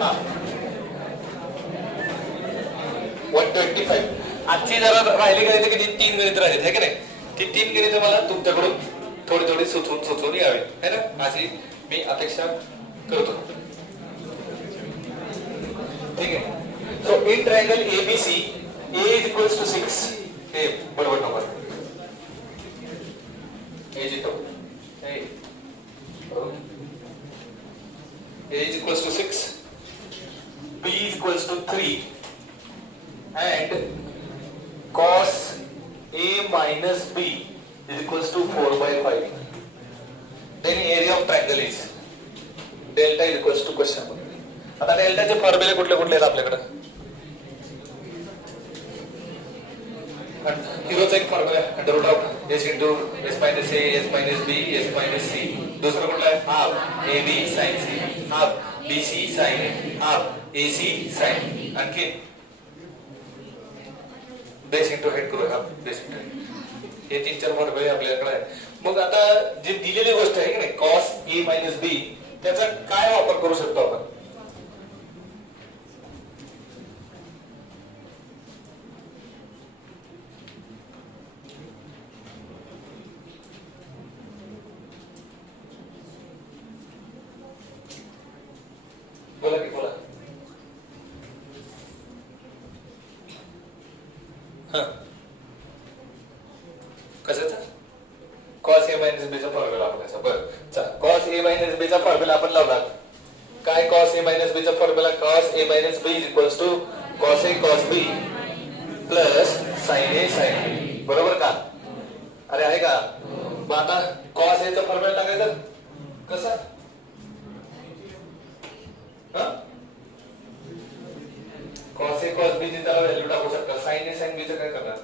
हा 125. आजची जरा राहिली गणित किती 3 गणित राहिली आहे की नाही. ती 3 गणित मला तुमच्याकडून थोडी थोडी सुचवून यावी है ना, अशी मी अपेक्षा करतो. ठीक आहे. So in triangle ABC A is equals to 6. हे बरोबर number A is equals to 6, b is equals to 3, and cos a minus b is equals to 4 by 5. Then area of triangle is delta is equals to question mark. आता डेल्टाचे फॉर्म्युले कुठले कुठले आहेत आपल्याकडे. हिरोचा एक formula under root of S into S minus A S minus B S minus C. दुसरा कुठला आहे half A B sine C, half B C sine, half A C sine. आणखी बेस इंटू हेड करू, half base into height. हे 3-4 फॉर्म्युले आपल्याकडे आहे. मग आता जे दिलेली गोष्ट आहे की नाही कॉस ए मायनस बी, त्याचा काय वापर करू शकतो आपण. बोला की बोला. हा कशाचा कॉस ए मायनस बी चा फॉर्म्युला आपल्याचा. बरं चला, कॉस ए मायनस बी चा फॉर्म्युला आपण लावला. काय कॉस ए मायनस बी चा formula. Cos A minus B is equals to cos A cos B plus sine A sine B. बरोबर का. अरे आहे का. मग आता कॉस ए चा फॉर्म्युला टाकायचा कसा. कॉस ए कॉस बी ची त्याला व्हॅल्यू टाकू शकता. साइन ए साइन बी चं काय करणार.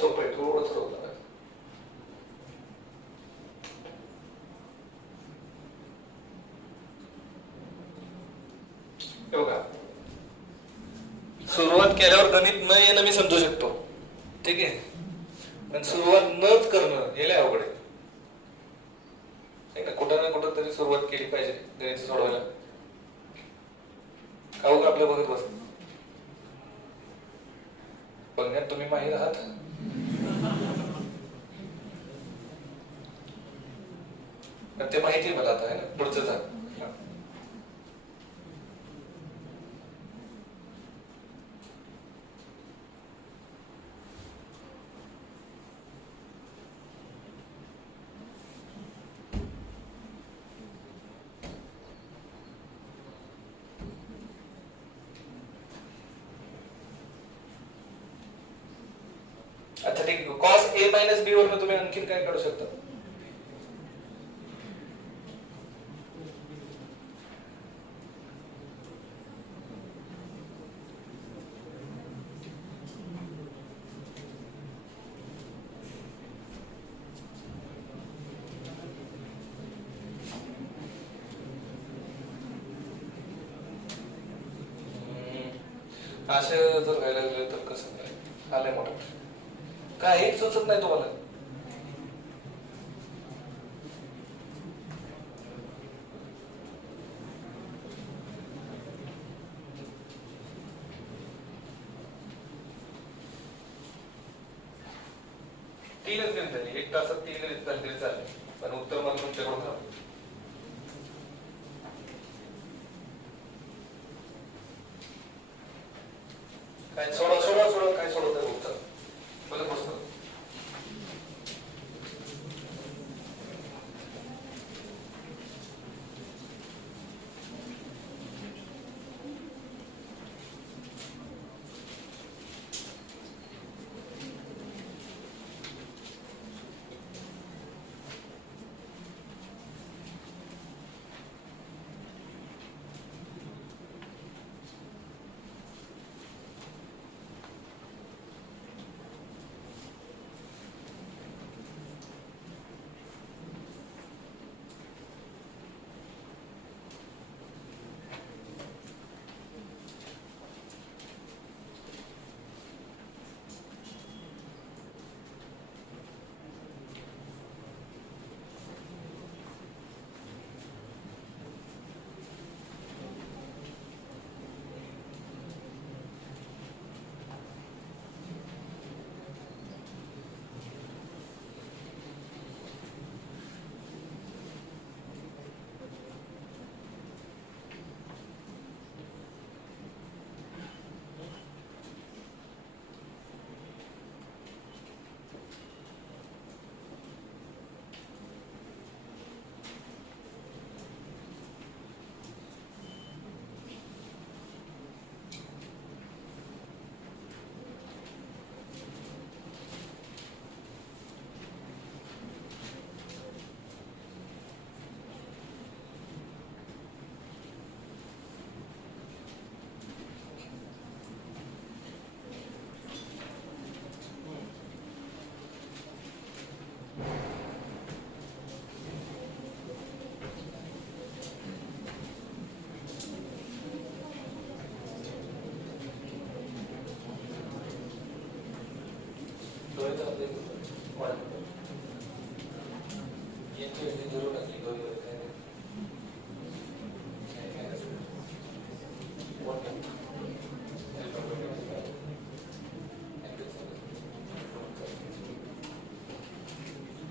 सोपं आहे, थोडंच होतं. बघा सुरुवात केल्यावर गणित न येणं मी समजू शकतो. ठीक आहे. पण सुरुवात नच करणं हे लय अवघड आहे. कुठं ना कुठं तरी सुरुवात केली पाहिजे गणित सोडवायला. काहून आपल्या बघत बस बघण्यात तुम्ही माहीत आहात. ते माहिती मला आता आहे ना. पुढचं जा. अच्छा ठीक आहे. कॉस ए मायनस बी वरून तुम्ही आणखीन काय काढू शकता. असं जर व्हायला लागलं तर कसं आलंय मोठा प्रश्न. काहीच सुचत नाही तुम्हाला. तीनच गणित झाली. 1 तासात 3 गणित झाली तरी चालेल. पण उत्तर मला तुमच्याकडून हवं. काय सोडा सोडा सोडा काय सोडवत आहे उत्तर मला प्रश्न.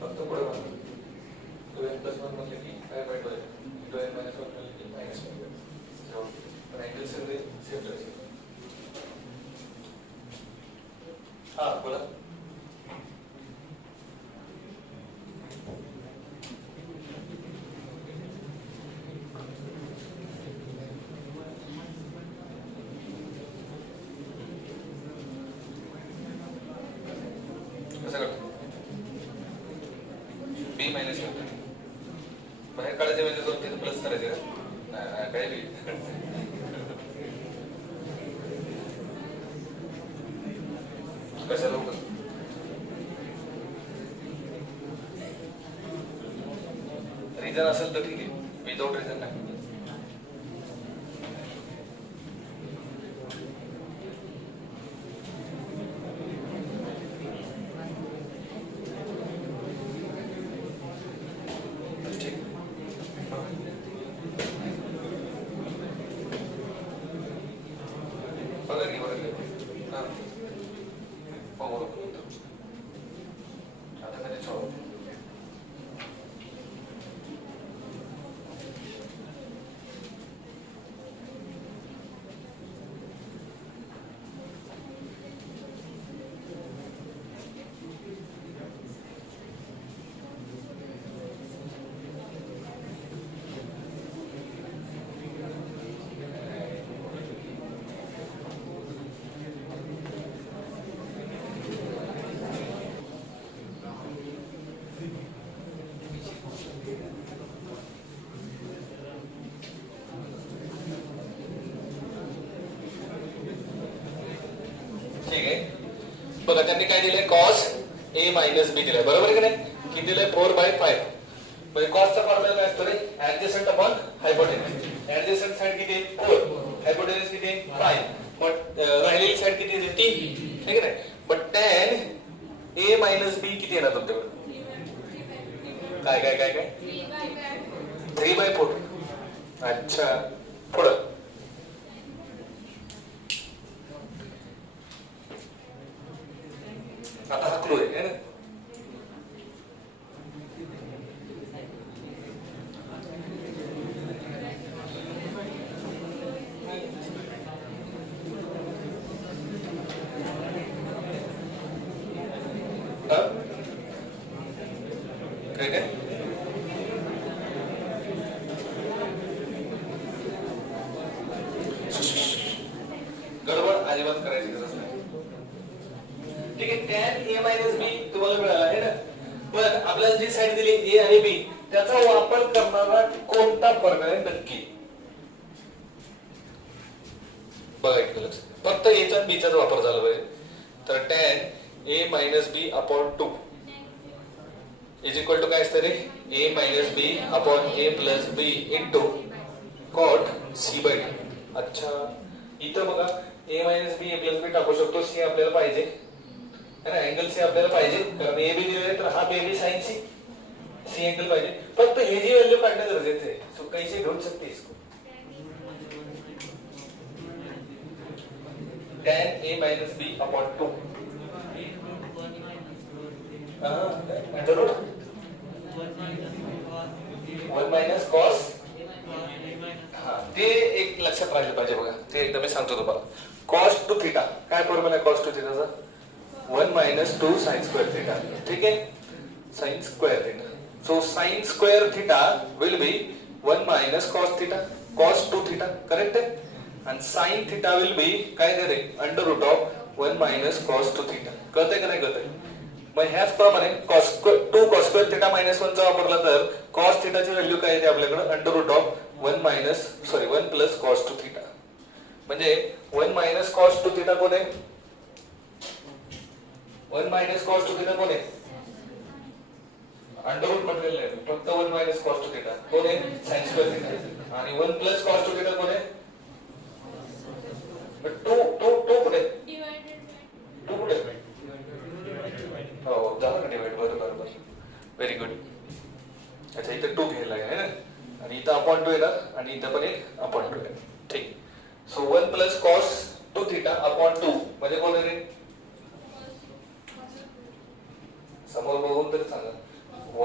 फक्त पुढे बघा. 2n + 1 म्हणले की काय वाईट होईल? 2n - 1 म्हणले की -1. पण अँगल सगळे सेम राहतील. हा बोला. कसं करतो? b - 1 बाहेर काढायचे म्हणजे 2 3 प्लस करायचे का? नाही काय बी कशाला उगाच? रिझन असेल तर ठीक आहे, विदाउट रिझन नाही. ठीक आहे. बघा त्यांनी काय दिलंय? cos a - b दिलंय, बरोबर आहे की नाही? किती दिलंय? 4/5. म्हणजे कॉसचा फॉर्म्युला काय असतो रे? Adjacent upon hypotenuse. Adjacent side किती आहे? 4. हायपोटेन्यूज किती आहे? 5. मग राहिलेली साइड किती आहे? 3. ठीक आहे. बट tan a - b किती येणार तुमच्याकडे? काय काय काय काय? 3/4. अच्छा, पुढं आता हा क्लू आहे ना? काय काय? गडबड अजिबात करायची गरज नाही. ठीक आहे. tan a - b तुम्हाला मिळाला आहे ना? पण आपल्याला जी साइड दिली a आणि b, त्याचा वापर करणारा कोणता फॉर्म्युला आहे नक्की? बघा एक लक्ष, फक्त a चा b चा वापर झाला पाहिजे. तर tan a - b upon 2 is equal to काय असतं रे? a - b upon a + b into cot c/2. अच्छा, इथं बघा a - b a + b टाकू शकतो. c आपल्याला पाहिजे है ना? अँगल सी आपल्याला पाहिजे, कारण ए बी दिलेला आहे तर हा बी साइन सी, सी एंगल पाहिजे. फक्त हे जी व्हॅल्यू काढणं गरजेचं आहे. सो कैसे ढूंढ सकते हैं इसको? tan a - b upon 2 under root 1 - cos. ते एक लक्षात राहिलं पाहिजे बघा, ते एकदा मी सांगतो तुम्हाला. cos 2 थीटा काय फॉर्म्युला आहे cos 2 थीटाचा? 1 - 2 sin square theta. ठीक है? sin square theta. So sin square theta will be 1 - cos theta, cos 2 theta. Correct है? And sin theta will be काय दे रे? Under root of 1 - cos 2 theta. कळतंय का नाही कळतंय? मग ह्याच प्रमाणे cos 2 cos square theta -1 चा वापरला तर cos theta ची व्हॅल्यू काय येते आपल्याकडे? Under root of 1 + cos 2 theta. म्हणजे 1 - cos 2 theta कोण आहे? 1 - cos 2 theta कोण आहे? अंडर रूट म्हटलेलं नाही, फक्त 1 - cos 2 theta कोण आहे? sin square theta. आणि 1 + cos 2 theta कोण आहे? 2 कुठे? 2 कुठे? हो, झालं ना डिवाइड. बरोबर, व्हेरी गुड. अच्छा, इथं 2 घ्यायला आहे ना, आणि इथं अपॉन 2 येणार, आणि इथं पण एक अपॉन 2 येणार. ठीक. So 1 plus cos 2 theta upon 2 म्हणजे कोण आहे? समोर बघून तरी सांगा.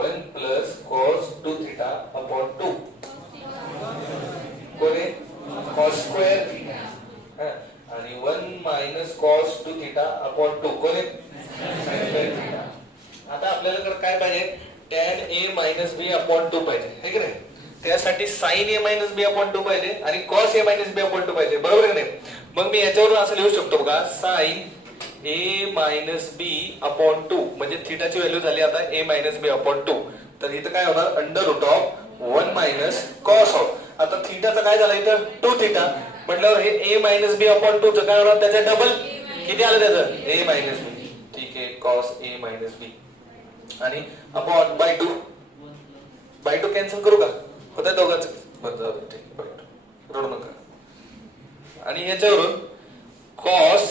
1 प्लस कॉस 2 थिटा अपॉन 2 कोण आहे? Cos square theta. आणि 1 मायनस कॉस 2 थिटा अपॉन 2 कोण आहे? Sine square theta. आता आपल्याला काय पाहिजे? tan a minus B upon 2 पाहिजे, है की नाही? त्यासाठी sine a minus B upon 2 पाहिजे आणि cos a minus B upon 2 पाहिजे, बरोबर की नाही? मग मी याच्यावरून असं लिहू शकतो बघा, sine a minus B upon 2 म्हणजे थिटाची व्हॅल्यू झाली आता a मायनस बी अपॉन 2. तर इथं काय होणार? Under root of 1 minus cos of. आता थिटाचं काय झालं इथं? 2 थिटा म्हटल्यावर हे a मायनस बी अपॉन 2 चं काय होणार? त्याच्या डबल. किती आलं त्याचं? a मायनस बी. ठीक आहे, कॉस a मायनस बी आणि अपॉन बाय 2 कॅन्सल करू का? होत आहे दोघांचं? बरं, ठीक, रडू नका. आणि याच्यावरून cos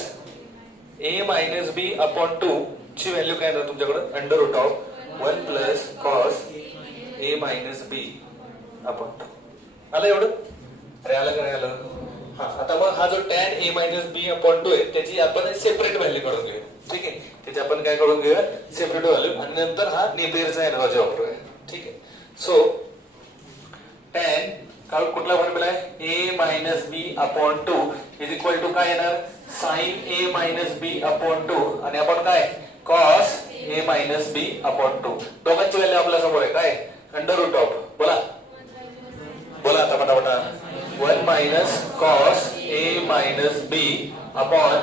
a minus B upon 2 ची व्हॅल्यू काय येणार तुमच्याकडे? Under root of 1 plus cos a minus B upon 2. आलं एवढं? अरे आलं का नाही आलं? हा, आता मग हा जो tan a minus B upon 2 आहे त्याची आपण सेपरेट व्हॅल्यू काढून घेऊया. ठीक आहे, त्याची आपण काय करून घेऊया? Separate value. आणि नंतर हा नेपियरचा एनर्जी वापरूया. ठीक आहे. सो tan कुठला फॉर्म्युला आहे? a minus B upon 2 is equal to काय येणार? Sine a minus B upon 2 आणि आपण काय? Cos a minus B upon 2. दोघांची व्हॅल्यू आपल्या समोर आहे. काय? Under root of. बोला आता पटापटा. 1 minus cos a minus B upon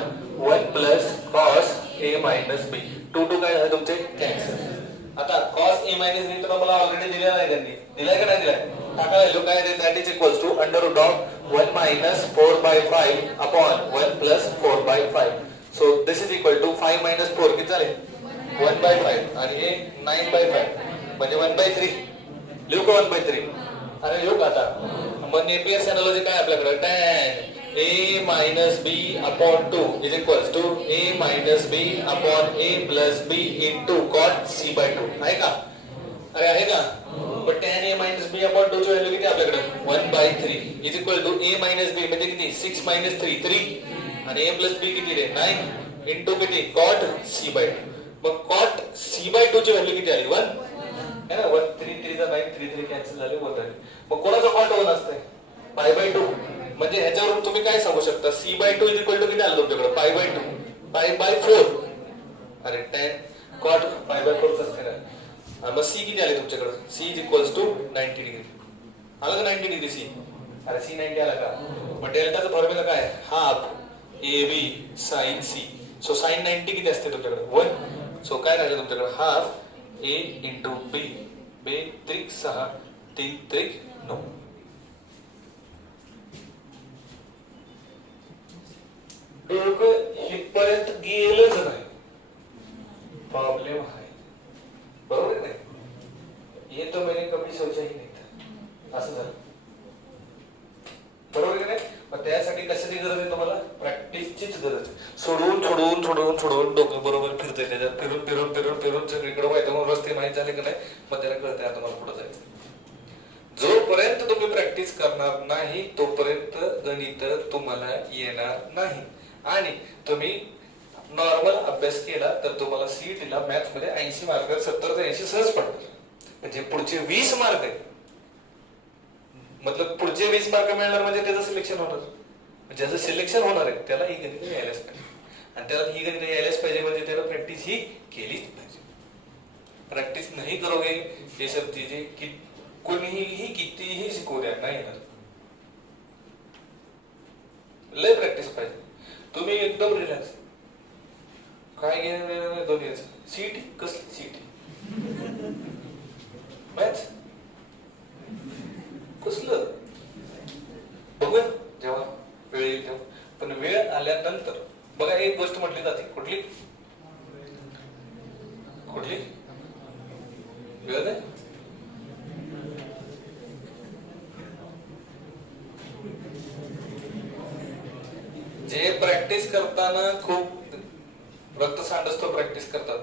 1 plus cos a minus B. 2 काय झाले तुमचे? कॅन्सल. आता कॉस a मायनस बी तर मला ऑलरेडी दिलेला आहे. त्यांनी दिलाय का नाही दिलाय? टाका व्हॅल्यू काय आहे? That is equals to under root of 1 minus 4/5 upon 1 plus 4/5. So this is equal to 5 minus 4 किती झाले? 1/5 आणि हे 9/5 म्हणजे 1/3. लिहू का 1/3? अरे लिहू का आता? मग नेपियर्स एनालॉजी काय आपल्याकडे? tan a minus B upon 2 is equals to a minus B upon a plus b into cot c/2 आहे का? अरे आहे का? पण tan a minus B upon 2 ची व्हॅल्यू किती आपल्याकडे? 1/3 is equal to a minus B म्हणजे किती? 6 मायनस 3 आणि a प्लस b किती रे? 9 इंटू किती? Cot c/2. मग कॉट c/2 ची व्हॅल्यू किती आली? 1 है ना? 1 3 3 चा 9 3 3 कॅन्सल झाले, 1 आले. मग कोणाचा कॉट 1 असतंय? π/2. म्हणजे ह्याच्यावरून तुम्ही काय सांगू शकता? c/2 इज इक्वल टू किती आलं तुमच्याकडे? π/2 π/4. अरे tan कॉट π/4 असते ना. मग c किती आले तुमच्याकडे? c is equals to 90 degree. आलं का 90 डिग्री c? अरे c 90 आला का? मग डेल्टाचा फॉर्म्युला काय? Half ab sin c. So sin 90 किती असते तुमच्याकडे? 1. सो काय राहिलं तुमच्याकडे? Half a into b. बे त्रिक 6 3 त्रिक 9. डोकं इथपर्यंत गेलंच नाही. प्रॉब्लेम आहे, बरोबर नाही? ये तो मैंने कभी सोचा ही नहीं था. असं झालं, बरोबर की नाही? मग त्यासाठी कशाची गरज आहे तुम्हाला? प्रॅक्टिसचीच गरज आहे. सोडून सोडून सोडून सोडून डोकं बरोबर फिरतंय त्याच्यात. फिरून फिरून फिरून फिरून सगळीकडे व्हायचं. मग रस्ते माहीत झाले की नाही, मग त्याला कळतंय आता मला पुढे जायचं. जोपर्यंत तुम्ही प्रॅक्टिस करणार नाही तोपर्यंत गणित तुम्हाला येणार नाही. आणि तुम्ही नॉर्मल अभ्यास केला तर तुम्हाला सीईटीला मॅथ्स मध्ये 80 मार्क 70 ते 80 सहज पडतात. म्हणजे पुढचे 20 मार्क आहे, मतलब पुढचे 20 मार्क मिळणार म्हणजे त्याचं सिलेक्शन होणार. ज्याचं सिलेक्शन होणार आहे त्याला ही गणित यायलाच पाहिजे. आणि त्याला ही गणित यायलाच पाहिजे म्हणजे त्याला प्रॅक्टिस ही केलीच पाहिजे. प्रॅक्टिस नाही करोगे ये सब चीजें की कोणीही कितीही शिकवू द्या नाही येणार. लय प्रॅक्टिस पाहिजे. तुम्ही एकदम रिलॅक्स, काय घेणं दोन याचं. सीटी कसली सीटी? मॅथ्स कसलं बघूया जेव्हा वेळ येईल तेव्हा. पण वेळ आल्यानंतर बघा एक गोष्ट म्हटली जाते. कुठली कुठली वेळ नाही? जे प्रॅक्टिस करताना खूप रक्त सांडच तो प्रॅक्टिस करतात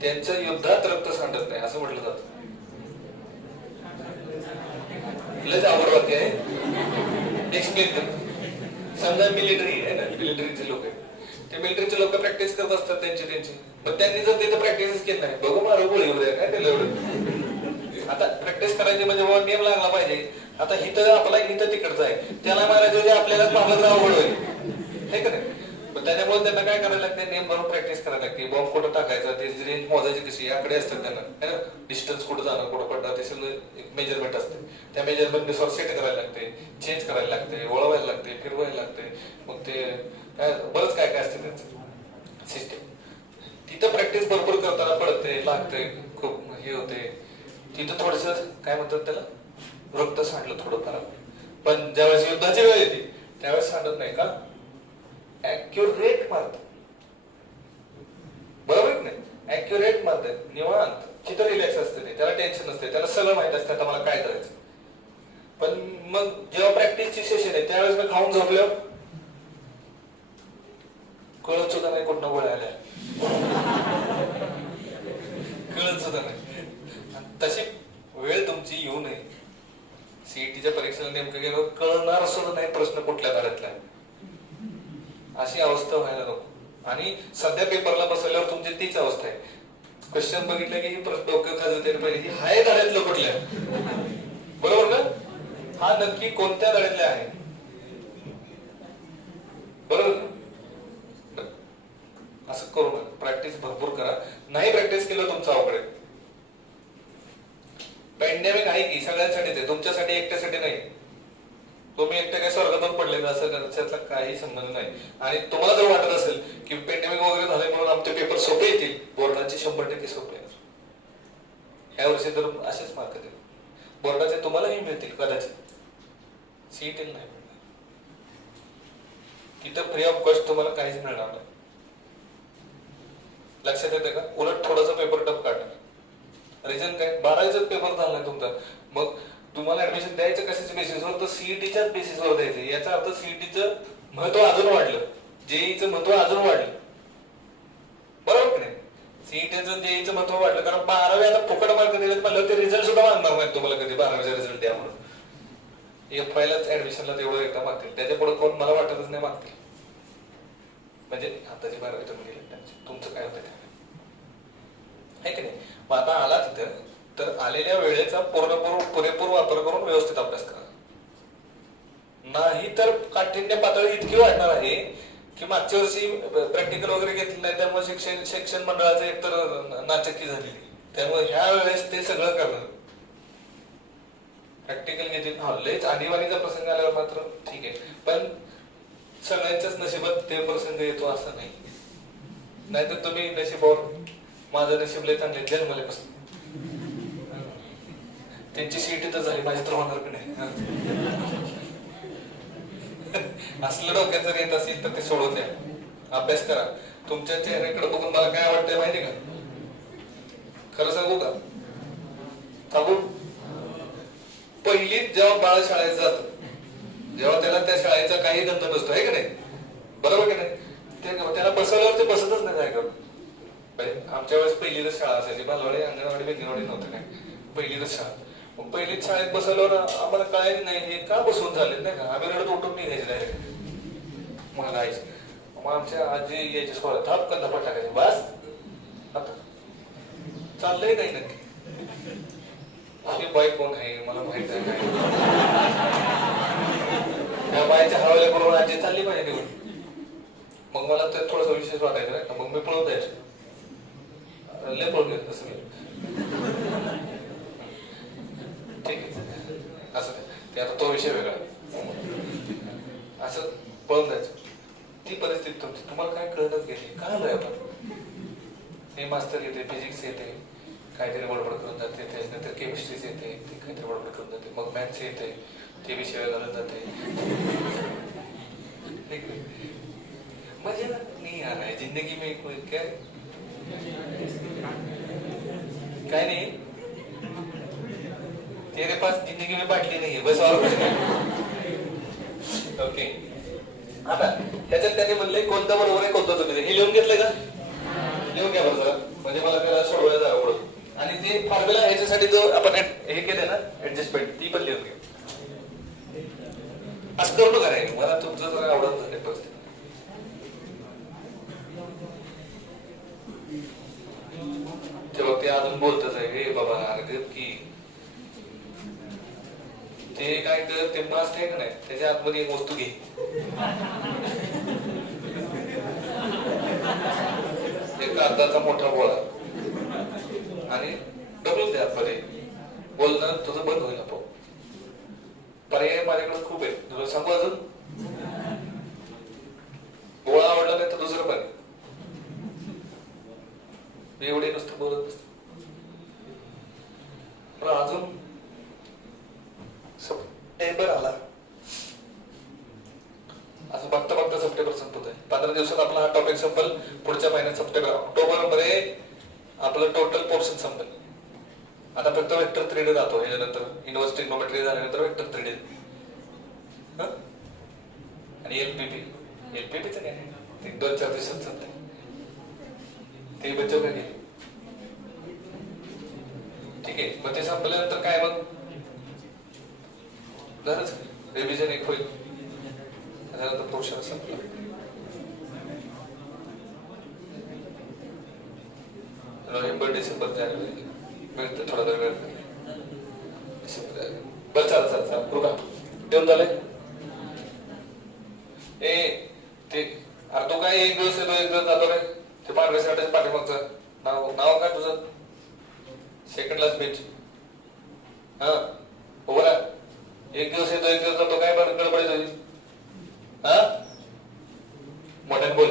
त्यांच्या युद्धात रक्त सांडत नाही असं म्हटलं जातं. लयच आवड वाक्य आहे. एक्सप्लेन कर. समजा मिलिटरी आहे ना, मिलिटरीचे लोक आहेत, ते मिलिटरीचे लोक प्रॅक्टिस करत असतात त्यांची, पण त्यांनी जर तिथे प्रॅक्टिस केली नाही, बघू मारू गोळी उद्या काय त्याला एवढं. आता प्रॅक्टिस करायची म्हणजे बाबा नियम लागला पाहिजे. आता हिथं आपला हिथं तिकडचं आहे, त्याला मारायचं म्हणजे आपल्यालाच मागत राहावं हे का नाही. पण त्याच्यामुळे त्यांना काय करायला लागते, नेम भरून प्रॅक्टिस करायला लागते. बॉम्ब कुठं टाकायचा, त्याची रेंज मोजायची कशी याकडे असतात त्यांना, है ना. डिस्टन्स कुठं जाणं, कुठं पडणार, ते सगळं एक मेजरमेंट असते. त्या मेजरमेंट नुसार सेट करायला लागते, चेंज करायला लागते, वळवायला लागते, फिरवायला लागते. मग ते काय बरंच काय काय असते त्यांचं सिस्टीम. तिथं प्रॅक्टिस भरपूर करताना पडते, लागते, खूप हे होते. तिथं थोडस काय म्हणतात त्याला, रक्त सांडलं थोडंफार. पण ज्यावेळेस युद्धाची वेळ येते त्यावेळेस सांडत नाही का, ऍक्युरेट मारतात. बरोबर नाही, ऍक्युरेट मारतात, निवांत. तिथं रिलॅक्स असते ते, त्याला टेन्शन नसते, त्याला सगळं माहित असतं आता मला काय करायचं. पण मग जेव्हा प्रॅक्टिसची सेशन आहे त्यावेळेस मी खाऊन झोपल्यावर कळत सुद्धा नाही कुठनं गोळ्या आल्या, कळत सुद्धा नाही. तशी वेळ तुमची येऊ नये. सीईटीच्या परीक्षेला नेमकं गेलो कळणार सुद्धा नाही प्रश्न कुठल्या धड्यातला, अशी अवस्था व्हायला नको. आणि सध्या पेपरला बसवल्यावर तुमची तीच अवस्था आहे. क्वेश्चन बघितलं की ही प्रश्न डोकं खाजवते पाहिजे, ही हाय धड्यातलं कुठल्या, बरोबर ना. हा नक्की कोणत्या धड्यातले आहे, बरोबर. असं करू नका, प्रॅक्टिस भरपूर करा. नाही प्रॅक्टिस केलं तुमचं अवघड आहे. पॅन्डेमिक आहे की सगळ्यांसाठीच आहे, तुमच्यासाठी एकट्यासाठी नाही. तुम्ही एकटे काय स्वर्गातून पडले असं त्याच्यातला काही संबंध नाही. आणि तुम्हाला जर वाटत असेल की पॅन्डेमिक वगैरे झाले म्हणून आमचे पेपर सोपे येतील, बोर्डाचे 100% सोपे येणार. ह्या वर्षी तर असेच मार्क देतील बोर्डाचे, तुम्हालाही मिळतील कदाचित, सीईटीला नाही मिळणार. तिथं फ्री ऑफ कॉस्ट तुम्हाला काहीच मिळणार नाही. लक्षात येते का. उलट थोडासा पेपर टफ काढणार. रिझन काय, 12वीचाच पेपर झाला नाही तुमचा, मग तुम्हाला ऍडमिशन द्यायचं कशाच्या बेसिसवर, तर सीईटीच्याच बेसिसवर द्यायचं. याचा अर्थ सीईटीचं महत्व अजून वाढलं, जेईचं महत्व अजून वाढलं, बरोबर की नाही. सीईटीचं जेईचं महत्व वाढलं कारण 12वी आता फुकट मार्क दिलेत म्हणलं ते रिझल्ट सुद्धा मागणार नाही तुम्हाला कधी 12वीचा रिझल्ट द्या म्हणून. एफवायलाच ऍडमिशनला तेवढं एकदा मागतील, त्याच्या पुढे कोण मला वाटतच नाही मागतील. म्हणजे आताची 12वी तुम्ही गेले त्यांची, तुमचं काय होतं आहे की नाही. मग आता आला तिथं तर आलेल्या वेळेचा पुरेपूर वापर करून व्यवस्थित अभ्यास करा. नाही तर काठिण्य पातळी इतकी वाढणार आहे की मागच्या वर्षी प्रॅक्टिकल वगैरे घेतलं नाही, त्यामुळे शिक्षण मंडळाचं एकतर नाचक्की झाली. त्यामुळे ह्या वेळेस ते सगळं करणार, प्रॅक्टिकल घेतील. हा लयच आणीबाणीचा प्रसंग आल्यावर मात्र ठीक आहे, पण सगळ्यांच्याच नशिबात ते प्रसंग येतो असं नाही. नाहीतर तुम्ही नशिबावर, माझं नशीब लय चांगले जन्मल्यापासून, त्यांची सीईटी तर झाली, माझी तर होणार की नाही. असलं डोक्याचं येत असेल तर ते सोडून द्या, अभ्यास करा. तुमच्या चेहऱ्याकडे बघून मला काय वाटतंय माहिती का, खरं सांगू का, सांगू. पहिलीत जेव्हा बाळ शाळेत जात, जेव्हा त्याला त्या शाळेचा काही गंध नसतो आहे का नाही, बरोबर की नाही. त्याला बसवल्यावर ते बसतच नाही जायचं. आमच्या वेळेस पहिलीच शाळा असायची, बालवाडी अंगणवाडी बेंगणवाडी नव्हतं काय, पहिलीच शाळा. मग पहिलीच शाळेत बसवल्यावर आम्हाला कळायचं नाही हे का बसवून झाले नाही का, आम्ही रडत उठून निघायचे डायरेक्ट मला जायचं. मग आमच्या आजी यायची स्कॉल थाप कंदा पण टाकायचे, बस आता चाललंय काही नक्की. हे बाई कोण आहे मला माहित आहे काय, त्या बाईच्या हवाल्या बरोबर आजी चालली पाहिजे निवड. मग मला तर थोडंसं विशेष वाटायचं नाही का, मग मी पळून जायचो, लय पळून गेलं तसं मी. ठीक आहे, असं ते आता तो विषय वेगळा. असं पळून जायचं, ती परिस्थिती तुमची. तुम्हाला काय कळतच गेली, काय आलोय आपण. हे मास्तर येते, फिजिक्स येते, काहीतरी बडबड करून जाते, त्याच्यानंतर केमिस्ट्रीच येते, ते काहीतरी बडबड करून जाते, मग मॅथ्स येते, ते विषय घालून जाते. मजा नहीं आ रहा है जिंदगी में कोई क्या, काय नाही, तेरे पास जिंदगी में बाटली नहीं है बस, और कुछ नहीं. ओके, आता त्याच्यात त्यांनी म्हणले कोणतं बरोबर आहे कोणतं चुकीचं, हे लिहून घेतलंय का, लिहून घ्या बरं जरा, म्हणजे मला त्याला फॉर्म्युला ह्याच्यासाठी जो आपण हे केलं ना ऍडजस्टमेंट ती पण लिहून घ्या. असं करू नका रे, मला तुमचं जरा आवडत झाले परिस्थिती. तेव्हा ते अजून बोलतच आहे, हे बाबा अरे की ते काय कर, ते मास्क आहे का नाही त्याच्या आतमध्ये एक वस्तू घे, एक कागदाचा मोठा गोळा आणि डबल द्या आतमध्ये, बोलणं तुझं बंद होईल. आपण पर्याय माझ्याकडे खूप आहे, तुला सांगू अजून. गोळा आवडला नाही तर दुसरं पण एवढे नुसतं बोलत नसत. अजून सप्टेंबर आला, असं बघता बघता सप्टेंबर संपत आहे. 15 दिवसात आपला हा टॉपिक संपल. पुढच्या महिन्यात सप्टेंबर ऑक्टोबर मध्ये आपलं टोटल पोर्शन संपेल. आता फक्त वेक्टर 3D जातो, याच्यानंतर इन्व्हर्स ट्रिग्नोमेट्री झाल्यानंतर वेक्टर 3D आणि एलपीपीच काय 2-4 दिवसात चालतंय. ते बच्चो काय केली, ठीक आहे. मग ते संपल्यानंतर काय मग झालंच, रिव्हिजन एक होईल, त्यानंतर पोर्शन संपला. नोव्हेंबर डिसेंबर जानेवारी मिळतं थोडा वेळ. बरं चाल करू का, देऊन झालंय. ते अरे तू काय एक दिवस येतो एक दिवस जातो काय, ते पाठवायसाठी पाठीमागचं नाव काय तुझं, सेकंड क्लास बेंच. हा उभं राहा, एक दिवस येतो एक दिवस जातो, काय गडबड तुझी. हा मोठ्याने बोल.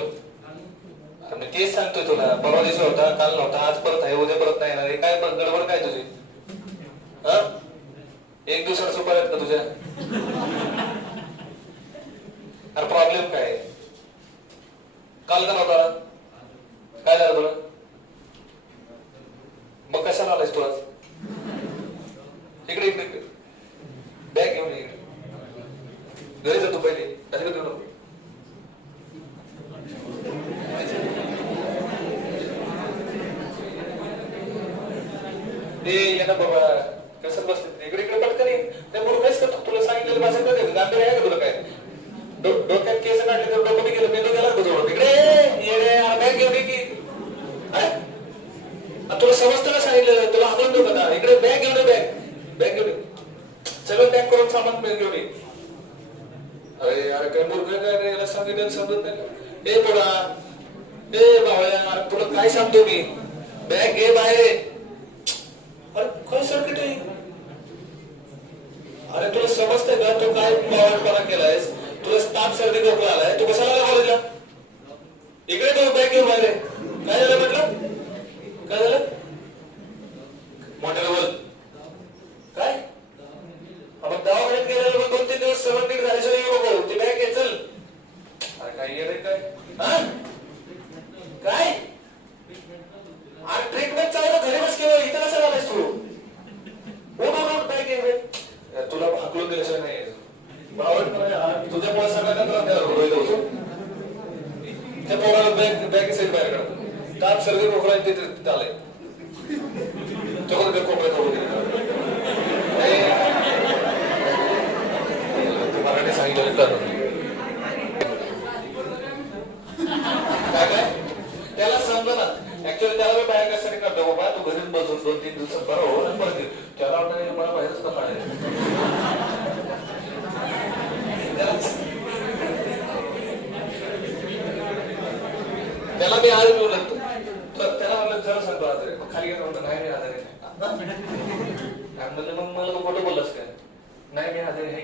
अरे मी तेच सांगतोय तुला, परवा दिवशी होता, काल नव्हता, आज परत आहे, उद्या परत नाही येणार. काय गडबड काय तुझी. हा एक दिवसाला सुपर आहेत का तुझ्या. अरे प्रॉब्लेम काय, काल का नव्हता, काय झालं तुला. मग कशाला आलायस तू आज. इकडे इकडे बॅग घेऊन इकडे घरी जातो पहिले, अजिबात घेऊन ते येणार बाबा. कसं बसते इकडे इकडे पटकन ते मूर्खच करतो. तुला सांगितलेलं भाषण करते गांभीर्य आहे का तुला. काय डोक्यात केस काढले तर डोकं बी गेलं, मेंदू गेला का तुझं. इकडे बॅग घेऊन की तुला समजतं का सांगितलेलं, तुला आनंद होता का. इकडे बॅग घेऊन बॅग घेऊन सगळं पॅक करून सामान घेऊन ये. अरे अरे काय मूर्ख काय, याला सांगितलं समजत नाही. ए पोरा, ए भावया, तुला काय सांगतो मी, बॅग घे बाहेर. अरे काय सर्किट आहे. अरे तुला समजतंय का तू काय बावळटपणा केलायस. तुला ताप सर्दी खोकला आलाय, तू कशाला आला कॉलेजला. इकडे तू बॅग घेऊन बाहेर. काय झालं म्हटलं, काय झालं मोठ्याला बोल. काय आपण दवाखान्यात गेलेलो, मग 2-3 दिवस सगळं नीट झाल्याशिवाय येऊ नको. ती बॅग घे चल. अरे काय येत काय, काय ट्रीटमेंट चालू घरी बस केलं, इथं कसं आलायस तू. उठ बॅग घे. तुला हाकलून दिल्याशिवाय नाही तुझ्यामुळे सगळ्यांना त्या पोराला बॅग साईड बाहेर काढ. ताप सर्दी खोकला तिथे आलाय, कोपऱ्यात मराठी सांगितलं काय त्याला समजा ना. ऍक्च्युअली त्याला मी बाहेर कशासाठी करतो बाबा, तू घरीच बसून 2-3 दिवसात बरं हो ना परत. त्याला वाटतं मला बाहेरच नका त्याला मी आज बोलत, त्याला म्हणलं जरा सांगतो आजारी, खाली गेलं म्हणतो नाही मी आजारी नाही. म्हणलं मग मला तू खोटं बोललास काय. नाही मी आजारी आहे.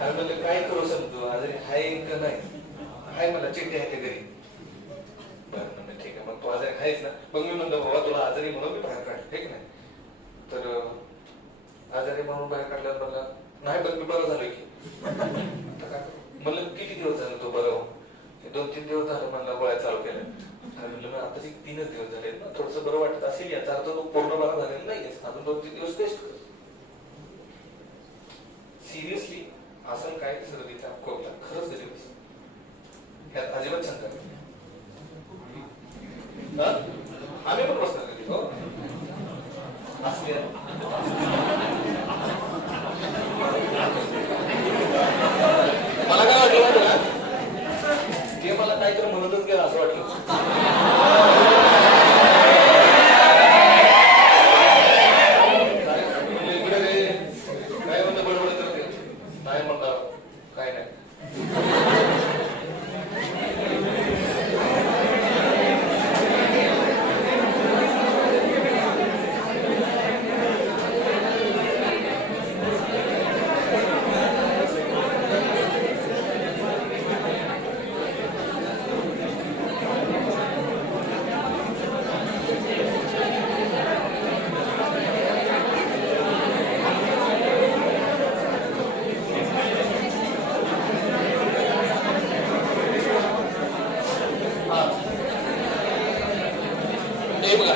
अरे म्हणलं काय करू सांगतो, आजारी आहे का नाही. हाय मला चिठ्ठी आहे ते घरी. बरं म्हणलं ठीक आहे, मग तू आजारी आहेस ना. मग मी म्हणलं बाबा तुला आजारी म्हणून मी बाहेर काढले ठीक नाही. तर आजारी म्हणून बाहेर काढल्यावर मला नाही पण मी बरं झालोय की. म्हणलं किती दिवस झाले तो बरं हो. 2-3 दिवस झाले मला गोळ्या चालू केल्या. म्हणलं आता 3च दिवस झाले ना, थोडस बरं वाटत असेल. याचा अर्थ तो पूर्ण बरा झालेला नाहीये, अजून 2-3 दिवस टेस्ट कर. सिरियसली असं काय सर्दी खोकला खरंच दिवस ह्यात अजिबात शंका नाही. हा? आम्ही पण बसणार कधी हो असले मला काय वाटलं माहिती ना ते मला काहीतरी म्हणतच गेलं असं वाटलं काय म्हणतं बडबड करते नाही म्हणणार काय नाही हे बघा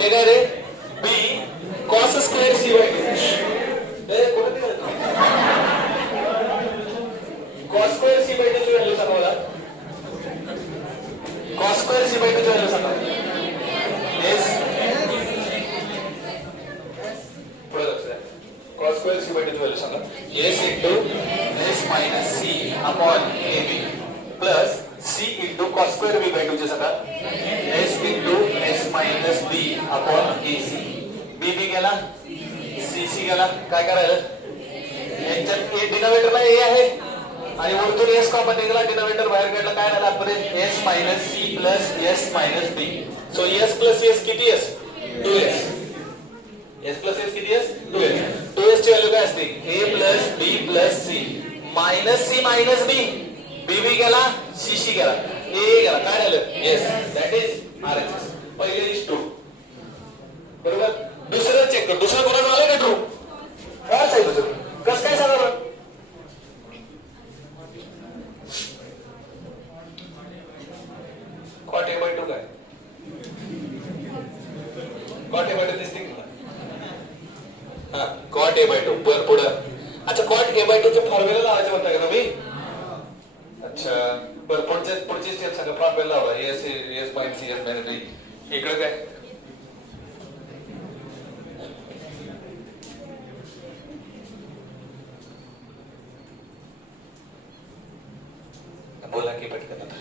हे काय रे B cos square C by cos square C by two ची व्हॅल्यू सांगा मला cos square C by two ची व्हॅल्यू सांगा एस पुढे लक्ष द्या cos square C by two ची व्हॅल्यू सांगा S into S minus C upon A B plus C into cos square B by two ची सांगा S into S minus B upon A C B B गेला C C गेला काय करायला यांच्यात ए डिनोमिनेटरला ए आहे आणि वरतून एस कॉमन निघाला डिनोमिनेटर बाहेर काढला काय झालं आपण S minus C plus S minus B so S plus S किती S 2s S plus S किती एस 2s ची व्हॅल्यू काय असते A plus B plus C minus C minus B B B गेला सी सी गेला A गेला काय झालं येस दॅट इज RHS पहिले इज ट्रू बरोबर दुसरं चेक कर दुसरं कोणाचं आलं का ट्रू काय आहे दुसरं कसं काय सांगा बरं कॉट ए बाय टू काय कॉट ए बाय टू दिसते हा कॉट ए बाय टू बर पुढं अच्छा कॉट ए बाय टू चे फॉर्म्युला लावायचे म्हणता का तुम्ही अच्छा बर पुढची स्टेप सांगा फॉर्म्युला लावा S S minus C S minus B इकडे काय बोला की पटकन आता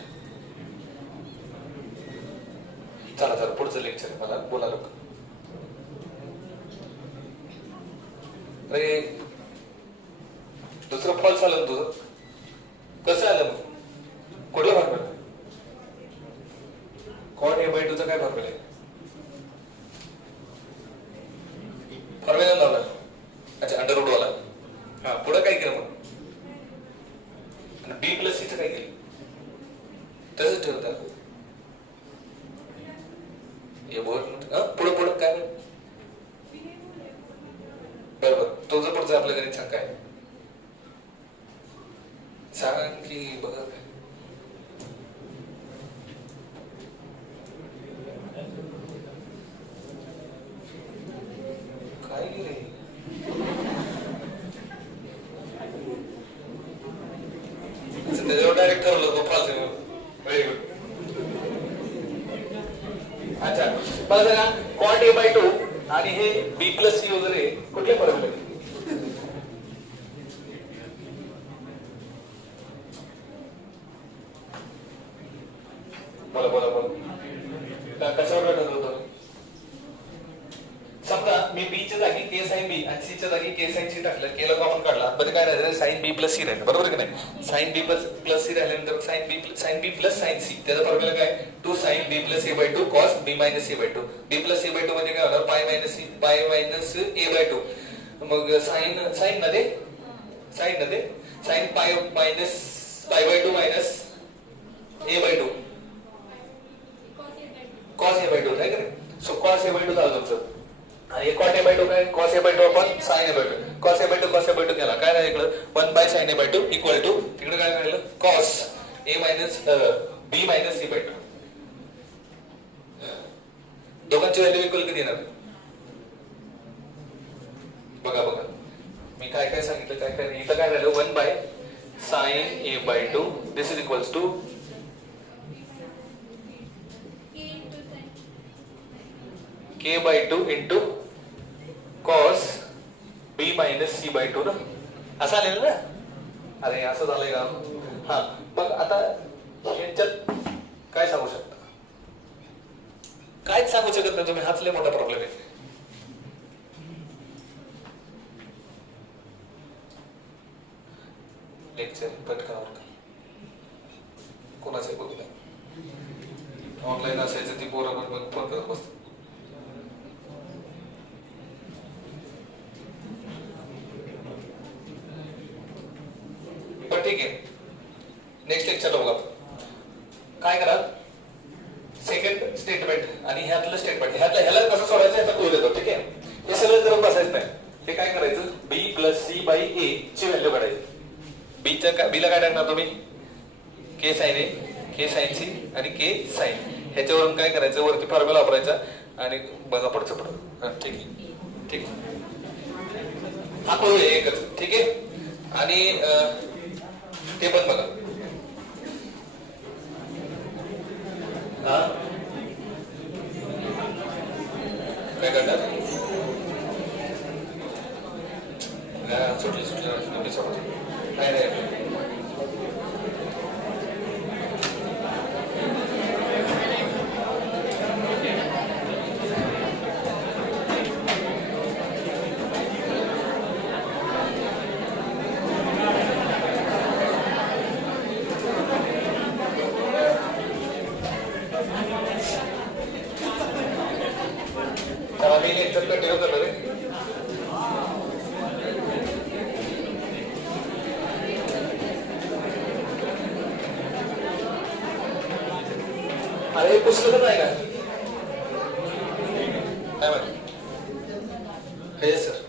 चला चला पुढचं लेक्चर मला बोला लोक अरे दुसरं फॉल्स आलं ना तुझं कसं आलं मग कुठला फॉर्म्युला कॉट ए बाय टूचा काय फॉर्म्युला आहे फॉर्म्युला लावला अच्छा अंडर रूट वाला हा पुढे काय केलं मग आणि बी प्लस सीचं काय केलं तसंच ठेवतात हे बोर्ड पुढे पुढे काय बरोबर तुझं पुढचं आपल्या घरी सांग काय सांग की बघा काय रे त्याच्यावर डायरेक्ट ठरवलं तो फाल्स व्हेरी गुड अच्छा मला सांगा कॉट ए बाय टू आणि हे बी प्लस सी वगैरे कुठले फॉर्म्युले बोला बोला बोला कशावर ठरवतो समजा मी बी च्या जागी के साइन बी आणि सी च्या जागी के साइन सी टाकलं केलं कॉमन काढला मध्ये काय राहिलं साइन बी प्लस सी राहिलं बरोबर की नाही साइन बी प्लस सी राहिल्यानंतर sine B plus sign C त्याचा फॉर्म्युला काय 2 sine B plus A by 2 cos B minus A by 2 B plus A by 2 मध्ये काय होणार पाय मायनस ए बाय 2 मग साइन मध्ये sign pi minus pi by 2 minus A by 2 cos A by 2 आहे का नाही so cos A by 2 झालं तुमचं आणि कॉट ए बाय 2 काय कॉस ए बाय 2 आपण sine A by 2 cos A by 2 केला काय राहिलं इकडं 1 by sine A by 2 equal to तिकडे काय राहिलं cos A minus B minus C by 2 दोघांची व्हॅल्यू इक्वल किती येणार बघा बघा मी काय काय सांगितलं काय काय इथं काय झालं 1 by sine A by 2 this is equals to k by 2 into cos b minus c by 2 ना, असं आलेलं ना. अरे असं झालंय का? हा, मग आता यांच्यात काय सांगू शकता? काहीच सांगू शकत नाही तुम्ही, हाच लय मोठा प्रॉब्लेम आहे. लेक्चर पटकावर कोणाचे बघूया, ऑनलाईन असायचं ती पोरं पण फोन करत बसत. पण ठीक आहे, नेक्स्ट लेक्चरला बघा. काय करा, सेकंड स्टेटमेंट आणि ह्यातलं स्टेटमेंट, ह्याला कसं सोडायचं याचा क्लू देतो. ठीक आहे, हे सगळं करत बसायचं नाही. हे काय करायचं, बी प्लस सी बाय ए ची व्हॅल्यू काढायची. बीला काय टाकणार तुम्ही, के साइन ए, के साइन सी आणि के साइन. ह्याच्यावरून काय करायचं, वरती फॉर्म्युला वापरायचा आणि बघा पुढचं पुढं. ठीक आहे, ठीक आहे, हा क्लू आहे एकच. ठीक आहे, आणि ते पण बघा. हा काय करणार, सुटली काय नाही. मी लेक्चर कंटिन्यू करणार आहे. अरे पुस्तक नाही का, काय माहिती. हे सर